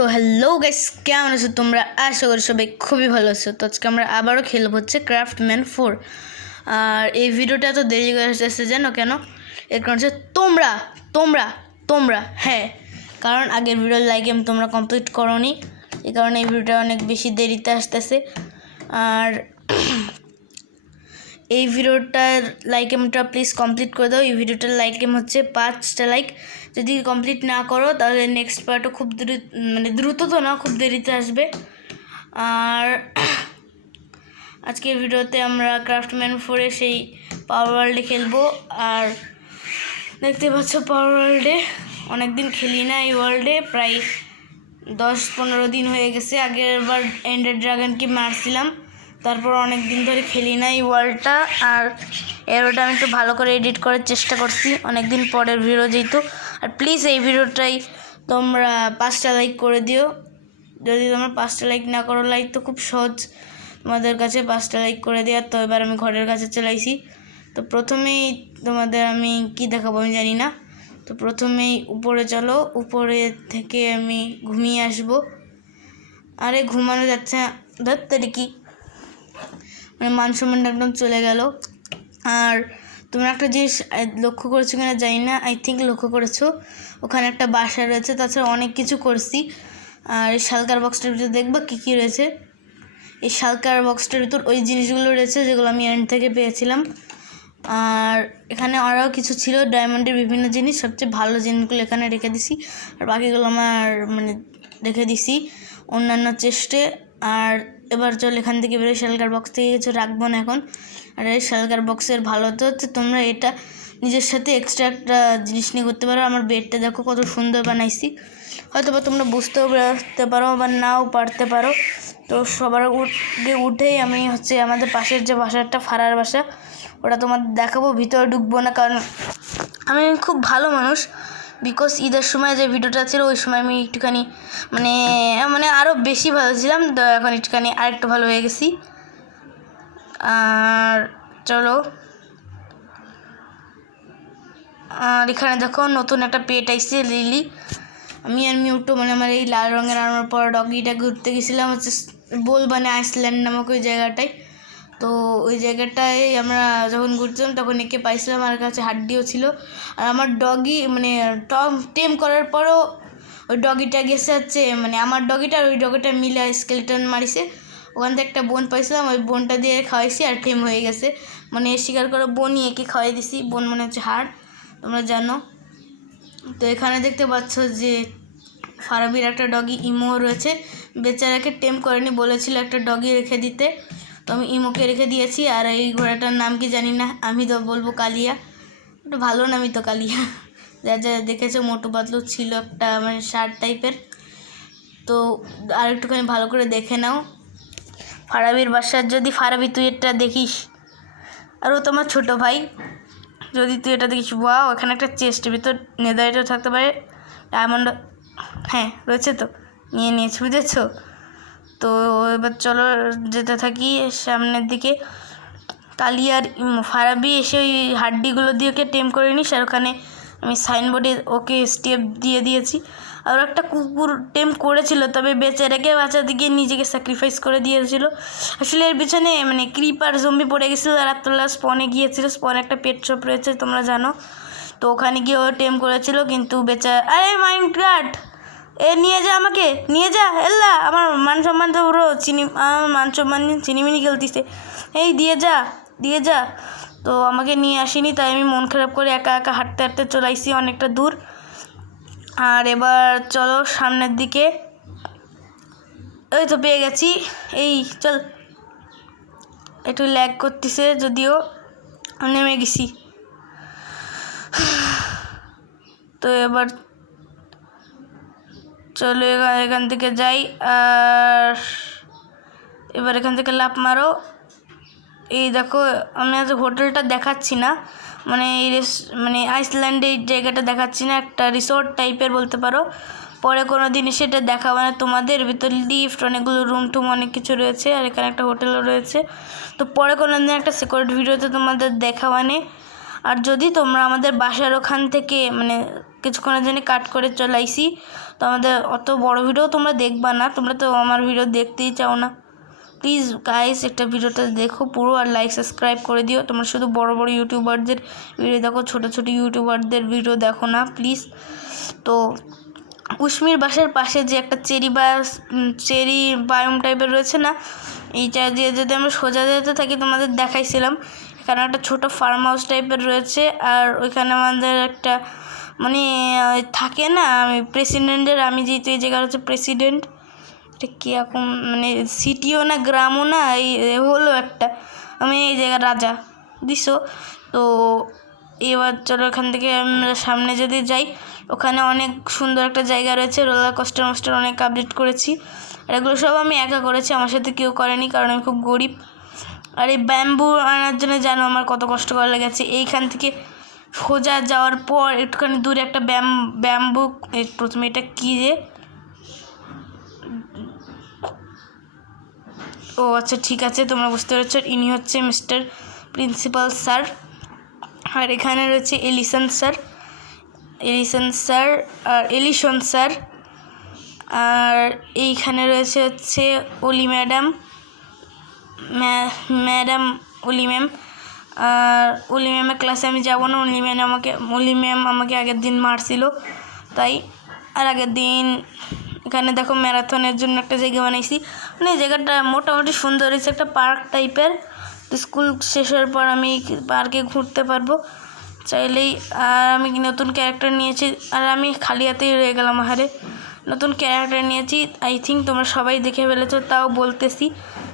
তো hello guys, কেমন আছো তোমরা? আশা করি সবাই খুবই ভালো আছো। তো আজকে আমরা আবারও খেলবো হচ্ছে ক্রাফটম্যান 4। আর এই ভিডিওটা তো দেরি করে আসতেছে, জানো কেন? এর কারণ হচ্ছে তোমরা তোমরা তোমরা হ্যাঁ, কারণ আগের ভিডিওর লাইক তোমরা কমপ্লিট করোনি, এই কারণে এই ভিডিওটা অনেক বেশি দেরিতে আসতেছে। আর এই ভিডিওটার লাইক এমটা প্লিজ কমপ্লিট করে দাও। এই ভিডিওটার লাইক এম হচ্ছে 5টা লাইক। যদি কমপ্লিট না করো তাহলে নেক্সট পার্টও খুব দ্রুত তো না, খুব দেরিতে আসবে। আর আজকের ভিডিওতে আমরা ক্রাফটম্যান 4-এ সেই পাওয়ার ওয়ার্ল্ডে খেলবো। আর দেখতে পাচ্ছ পাওয়ার ওয়ার্ল্ডে অনেক দিন খেলি না, এই ওয়ার্ল্ডে প্রায় 10-15 দিন হয়ে গেছে। আগের বার এন্ডার ড্রাগনকে মারছিলাম, তারপর অনেক দিন ধরে খেলি না এই ওয়ার্ল্ডটা। আর এরোটা আমি একটু ভালো করে এডিট করার চেষ্টা করছি, অনেক দিন পরের ভিডিও যেহেতু। আর প্লিজ এই ভিডিওটাই তোমরা 5টা লাইক করে দিও। যদি তোমরা 5টা লাইক না করো, লাইক তো খুব সহজ তোমাদের কাছে 5টা লাইক করে দেওয়ার। তো এবার আমি ঘরের কাছে চলে আইছি। তো প্রথমেই তোমাদের আমি কি দেখাবো আমি জানি না। তো প্রথমেই উপরে চলো, উপরে থেকে আমি ঘুমিয়ে আসবো। আরে ঘুমানো যাচ্ছে না, ধরতে কি মানে মান সম্মান একদম চলে গেল। আর তোমরা একটা জিনিস লক্ষ্য করেছো কিনা জানি না, আই থিঙ্ক লক্ষ্য করেছো, ওখানে একটা বাসা রয়েছে। তাছাড়া অনেক কিছু করছি। আর এই শালকার বক্সটার ভিতরে দেখবা কী কী রয়েছে। এই শালকার বক্সটার ভিতর ওই জিনিসগুলো রয়েছে যেগুলো আমি এন্ড থেকে পেয়েছিলাম। আর এখানে আরও কিছু ছিল ডায়মন্ডের বিভিন্ন জিনিস, সবচেয়ে ভালো জিনিসগুলো এখানে রেখে দিছি। আর বাকিগুলো আমার রেখে দিছি অন্যান্য চেস্টে। আর এবার চল এখান থেকে বেরোয়, শালকার বক্স থেকে কিছু রাখবো না এখন। আর এই শালকার বক্সের ভালো তো হচ্ছে তোমরা এটা নিজের সাথে এক্সট্রা একটা জিনিস নিয়ে করতে পারো। আমার বেডটা দেখো কত সুন্দর বানাইছি, হয়তো বা তোমরা বুঝতেও পারতে পারো বা নাও পারতে পারো। তো সবার উঠেই আমি হচ্ছে আমাদের পাশের যে বাসাটা ফারার বাসা, ওটা তোমাদের দেখাবো। ভিতরে ঢুকবো না কারণ আমি খুব ভালো মানুষ। বিকজ ঈদের সময় যে ভিডিওটা ছিল ওই সময় আমি একটুখানি আরও বেশি ভালো ছিলাম, তো এখন একটুখানি আরেকটু ভালো হয়ে গেছি। আর চলো, আর এখানে দেখো নতুন একটা পেট আইসে, লিলি। আমি আর মিউটো আমার এই লাল রঙের আনার পর ডগিটা ঘুরতে গেছিলাম হচ্ছে বোলবানে আইসল্যান্ড নামক ওই জায়গাটায়। তো ওই জায়গাটায় আমরা যখন ঘুরছিলাম তখন একে পাইছিলাম, আমার কাছে হাড্ডিও ছিল। আর আমার ডগি টেম করার পরও ওই ডগিটা গেছে হচ্ছে আমার ডগিটা আর ওই ডগিটা মিলে স্কেলেটন মারিছে। ওখান থেকে একটা বোন পাইছিলাম, ওই বোনটা দিয়ে খাওয়াইছি আর টেম হয়ে গেছে। শিকার করে বোনই একে খাওয়াই দিছি। বোন হচ্ছে হাড়, তোমরা জানো। তো এখানে দেখতে পাচ্ছ যে ফারাবির একটা ডগি ইমো রয়েছে, বেচারাকে টেম করেনি, বলেছিল একটা ডগি রেখে দিতে, তো আমি ইমোকে রেখে দিয়েছি। আর এই ঘোড়াটার নাম কি জানি না, আমি তো বলবো কালিয়া, একটু ভালো নামই তো কালিয়া। যা যা দেখেছো মোটু পাতলু ছিল, একটা শার্ট টাইপের। তো আর একটুখানি ভালো করে দেখে নাও ফারাবির বাসার, যদি ফারাবি তুই এটা দেখিস, আর ও তোমার ছোটো ভাই, যদি তুই এটা দেখিস, ওয়াও এখানে একটা চেস্টের ভিতর নেদারইটও থাকতে পারে, ডায়মন্ড হ্যাঁ রয়েছে, তো নিয়েছি, বুঝেছ? তো এবার চলো যেতে থাকি সামনের দিকে। কালিয়ার ফারাবি এসে ওই হাড্ডিগুলো দিয়ে ওকে টেম করে নিস, আর ওখানে আমি সাইনবোর্ডে ওকে স্টেপ দিয়ে দিয়েছি। আর একটা কুকুর টেম করেছিল, তবে বেচারাকে বাঁচাতে গিয়ে নিজেকে স্যাক্রিফাইস করে দিয়েছিল। আসলে এর পিছনে ক্রিপার জম্বি পড়ে গেছিলো, রাত্রবেলা স্পনে গিয়েছিল। স্পনে একটা পেট শপ রয়েছে তোমরা জানো, তো ওখানে গিয়ে ও টেম করেছিল, কিন্তু আরে মাইনক্রাফট নিয়ে যা, আমাকে নিয়ে যা, এল্লা আমার মান সম্মান তো পুরো আমার মান সম্মান চিনিমিনি খেলতিছে, এই দিয়ে যা। তো আমাকে নিয়ে আসিনি, তাই আমি মন খারাপ করে একা একা হাঁটতে হাঁটতে চলে আসছি অনেকটা দূর। আর এবার চলো সামনের দিকে, ওই তো পেয়ে গেছি, এই চল। একটু ল্যাগ করতেছে যদিও, নেমে গেছি। তো এবার চলো এখান থেকে যাই। আর এবার এখান থেকে লাফ মারো। এই দেখো আমি আজ হোটেলটা দেখাচ্ছি না, এই আইসল্যান্ডে এই জায়গাটা দেখাচ্ছি না, একটা রিসোর্ট টাইপের বলতে পারো। পরে কোনো দিন সেটা দেখাবো না তোমাদের। ভিতর লিফট, অনেকগুলো রুম টুম অনেক কিছু রয়েছে, আর এখানে একটা হোটেলও রয়েছে। তো পরে কোনো দিন একটা সিকিউরিটি ভিডিওতে তোমাদের দেখাবানে। আর যদি তোমরা আমাদের বাসার ওখান থেকে কিছুক্ষণের জন্য কাট করে চলে আইসি। তো আমাদের অত বড় ভিডিও তোমরা দেখবা না, তোমরা তো আমার ভিডিও দেখতেই চাও না। প্লিজ গাইস একটা ভিডিওটা দেখো পুরো, আর লাইক সাবস্ক্রাইব করে দিও। তোমরা শুধু বড় বড় ইউটিউবারদের ভিডিও দেখো, ছোট ছোট ইউটিউবারদের ভিডিও দেখো না প্লিজ। তো উষ্মির বাসার পাশে যে একটা চেরি বায়োম টাইপের রয়েছে না, এইটা দিয়ে যদি আমরা সোজা যেতে থাকি তোমাদের দেখাইছিলাম, এখানে একটা ছোট ফার্ম হাউস টাইপের রয়েছে। আর ওইখানে আমাদের একটা মানে থাকে না, আমি প্রেসিডেন্টের, আমি যেহেতু এই জায়গার হচ্ছে প্রেসিডেন্ট, এটা কীরকম মানে সিটিও না গ্রামও না, এই হলো একটা, আমি এই জায়গার রাজা দিছো। তো এবার চলো এখান থেকে আমরা সামনে যদি যাই, ওখানে অনেক সুন্দর একটা জায়গা রয়েছে, রোলার কোস্টার মাস্টার অনেক আপডেট করেছি। আর এগুলো সব আমি একা করেছি, আমার সাথে কেউ করেনি, কারণ আমি খুব গরিব। আর এই ব্যাম্বু আনার জন্য জানো আমার কত কষ্ট করা লেগেছে। এইখান থেকে সোজা যাওয়ার পর একটুখানি দূরে একটা ব্যাম্বু, প্রথমে এটা কী রে, ও আচ্ছা ঠিক আছে তোমরা বুঝতে পেরেছ, ইনি হচ্ছে মিস্টার প্রিন্সিপাল স্যার। আর এখানে রয়েছে এলিসন স্যার। আর এইখানে রয়েছে হচ্ছে অলি ম্যাডাম অলি ম্যাম। আর অলি ম্যামের ক্লাসে আমি যাবো না, অলি ম্যাম আমাকে আগের দিন মারছিল তাই। আর আগের দিন এখানে দেখো ম্যারাথনের জন্য একটা জায়গা বানাইছি, মানে জায়গাটা মোটামুটি সুন্দর হয়েছে, একটা পার্ক টাইপের। তো স্কুল শেষ হওয়ার পর আমি পার্কে ঘুরতে পারবো চাইলেই। আর আমি নতুন ক্যারেক্টার নিয়েছি, আর আমি খালি হাতেই রয়ে গেলাম, হারে নতুন ক্যারেক্টার নিয়েছি। আই থিঙ্ক তোমরা সবাই দেখে ফেলেছো, তাও বলতেছি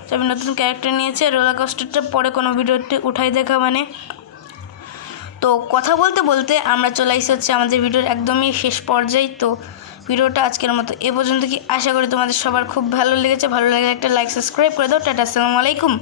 যে আমি নতুন ক্যারেক্টার নিয়েছি। রোলার কোস্টারটা পরে কোনো ভিডিওতে উঠাই দেখা মানে। তো কথা বলতে বলতে আমরা চলে আসছি হচ্ছে আমাদের ভিডিওর একদমই শেষ পর্যায়ে। তো ভিডিওটা আজকের মতো এ পর্যন্ত, কি আশা করি তোমাদের সবার খুব ভালো লেগেছে। ভালো লাগলে একটা লাইক সাবস্ক্রাইব করে দাও। টাটা, আসসালামু আলাইকুম।